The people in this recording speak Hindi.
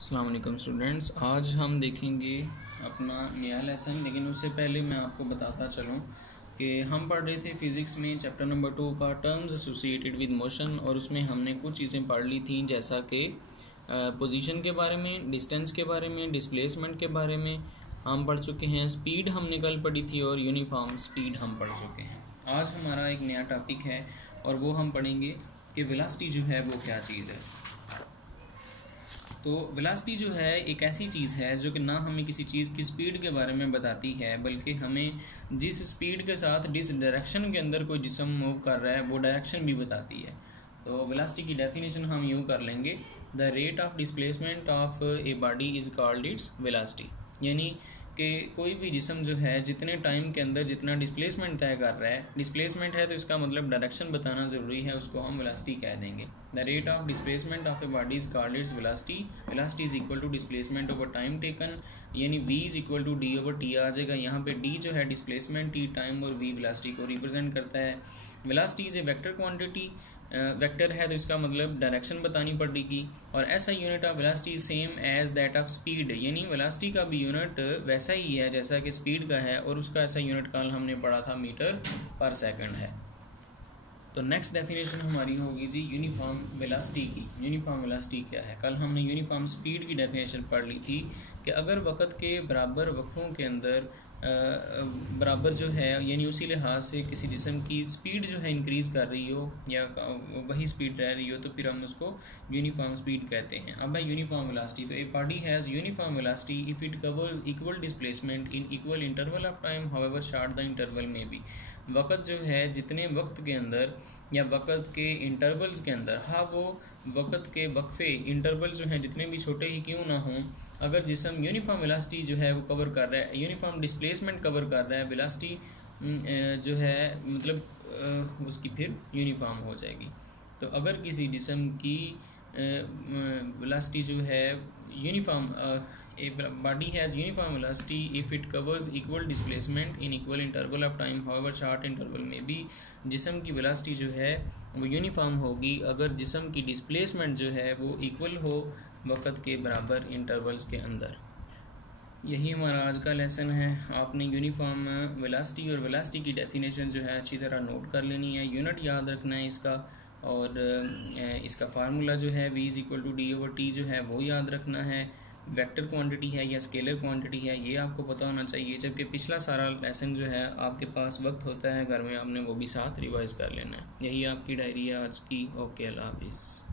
अस्सलाम वालेकुम स्टूडेंट्स, आज हम देखेंगे अपना नया लेसन। लेकिन उससे पहले मैं आपको बताता चलूँ कि हम पढ़ रहे थे फिज़िक्स में चैप्टर नंबर 2 का टर्म्स एसोसिएटेड विद मोशन, और उसमें हमने कुछ चीज़ें पढ़ ली थी, जैसा कि पोजीशन के बारे में, डिस्टेंस के बारे में, डिस्प्लेसमेंट के बारे में हम पढ़ चुके हैं, स्पीड हमने कल पढ़ी थी और यूनिफॉर्म स्पीड हम पढ़ चुके हैं। आज हमारा एक नया टॉपिक है और वो हम पढ़ेंगे कि वेलोसिटी जो है वो क्या चीज़ है। तो वेलोसिटी जो है एक ऐसी चीज़ है जो कि ना हमें किसी चीज़ की स्पीड के बारे में बताती है, बल्कि हमें जिस स्पीड के साथ जिस डायरेक्शन के अंदर कोई जिस्म मूव कर रहा है वो डायरेक्शन भी बताती है। तो वेलोसिटी की डेफिनेशन हम यूँ कर लेंगे, the rate of displacement of a body is called its velocity. यानी कि कोई भी जिस्म जो है जितने टाइम के अंदर जितना डिस्प्लेसमेंट तय कर रहा है, डिस्प्लेसमेंट है तो इसका मतलब डायरेक्शन बताना ज़रूरी है, उसको हम वेलोसिटी कह देंगे। The rate of displacement of a body is called its velocity. Velocity is equal to displacement over time taken, यानी v is equal to D over t आ जाएगा। यहाँ पे d जो है डिस्प्लेसमेंट, t टाइम और v वेलोसिटी को रिप्रेजेंट करता है। Velocity is a vector quantity, vector है तो इसका मतलब डायरेक्शन बतानी पड़ेगी। और ऐसा unit of velocity same as that of speed, यानी वेलोसिटी का भी यूनिट वैसा ही है जैसा कि स्पीड का है, और उसका ऐसा यूनिट कल हमने पढ़ा था मीटर पर सेकंड है। तो नेक्स्ट डेफिनेशन हमारी होगी जी यूनिफॉर्म वेलोसिटी की। यूनिफॉर्म वेलोसिटी क्या है? कल हमने यूनिफॉर्म स्पीड की डेफिनेशन पढ़ ली थी कि अगर वक़्त के बराबर वक्फों के अंदर बराबर जो है, यानी उसी लिहाज से किसी जिस्म की स्पीड जो है इंक्रीज़ कर रही हो या वही स्पीड रह रही हो, तो फिर हम उसको यूनिफॉर्म स्पीड कहते हैं। अब है यूनिफॉर्म वेलोसिटी। तो a body has uniform velocity if it covers equal displacement in equal interval of time, however short the interval में भी। वक़्त जो है जितने वक्त के अंदर या वक़्त के इंटरवल्स के अंदर, हाँ वो वक़्त के वक्फे इंटरवल जो हैं जितने भी छोटे ही क्यों ना हों, अगर जिस्म यूनिफॉर्म वेलोसिटी जो है वो कवर कर रहा है, यूनिफॉर्म डिस्प्लेसमेंट कवर कर रहा है, वेलोसिटी जो है मतलब उसकी फिर यूनिफॉर्म हो जाएगी। तो अगर किसी जिस्म की वेलोसिटी जो है uniform, a body has uniform velocity if it covers equal displacement in equal interval of time, however short interval में भी जिस्म की वेलोसिटी जो है वो यूनिफॉर्म होगी अगर जिस्म की डिस्प्लेसमेंट जो है वो इक्वल हो वक़्त के बराबर इंटरवल्स के अंदर। यही हमारा आज का लेसन है। आपने यूनिफॉर्म वेलोसिटी और वेलोसिटी की डेफिनेशन जो है अच्छी तरह नोट कर लेनी है, यूनिट याद रखना है इसका, और इसका फार्मूला जो है v is equal to D over T जो है वो याद रखना है। वेक्टर क्वांटिटी है या स्केलर क्वांटिटी है ये आपको पता होना चाहिए, जबकि पिछला सारा लेसन जो है आपके पास वक्त होता है घर में, आपने वो भी साथ रिवाइज कर लेना है। यही आपकी डायरी है आज की। ओके, अल्लाह हाफिज़।